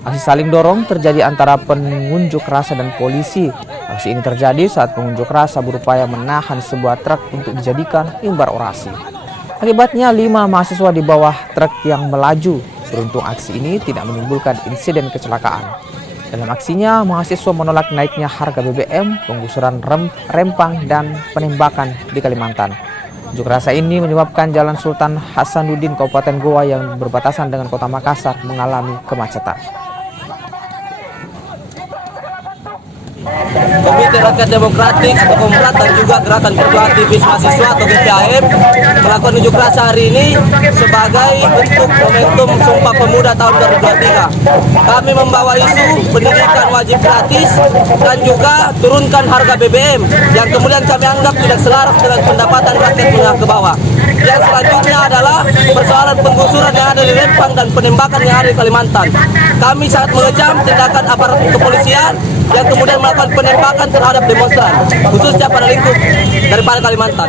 Aksi saling dorong terjadi antara pengunjuk rasa dan polisi. Aksi ini terjadi saat pengunjuk rasa berupaya menahan sebuah truk untuk dijadikan mimbar orasi. Akibatnya 5 mahasiswa di bawah truk yang melaju. Beruntung aksi ini tidak menimbulkan insiden kecelakaan. Dalam aksinya, mahasiswa menolak naiknya harga BBM, penggusuran rempang, dan penembakan di Kalimantan. Unjuk rasa ini menyebabkan Jalan Sultan Hasanuddin Kabupaten Goa yang berbatasan dengan Kota Makassar mengalami kemacetan. Komite Rakyat Demokratik atau Komrat dan juga Gerakan Kerja Aktivis Mahasiswa atau GKM melakukan unjuk rasa hari ini sebagai bentuk momentum Sumpah Pemuda tahun 2023. Kami membawa isu pendidikan wajib gratis dan juga turunkan harga BBM yang kemudian kami anggap tidak selaras dengan pendapatan rakyat menengah ke bawah. Yang selanjutnya adalah persoalan penggusuran yang ada di Rempang dan penembakan yang ada di Kalimantan. Kami sangat mengecam tindakan aparat kepolisian yang kemudian melakukan penembakan terhadap demonstran, khususnya pada lingkup daripada Kalimantan.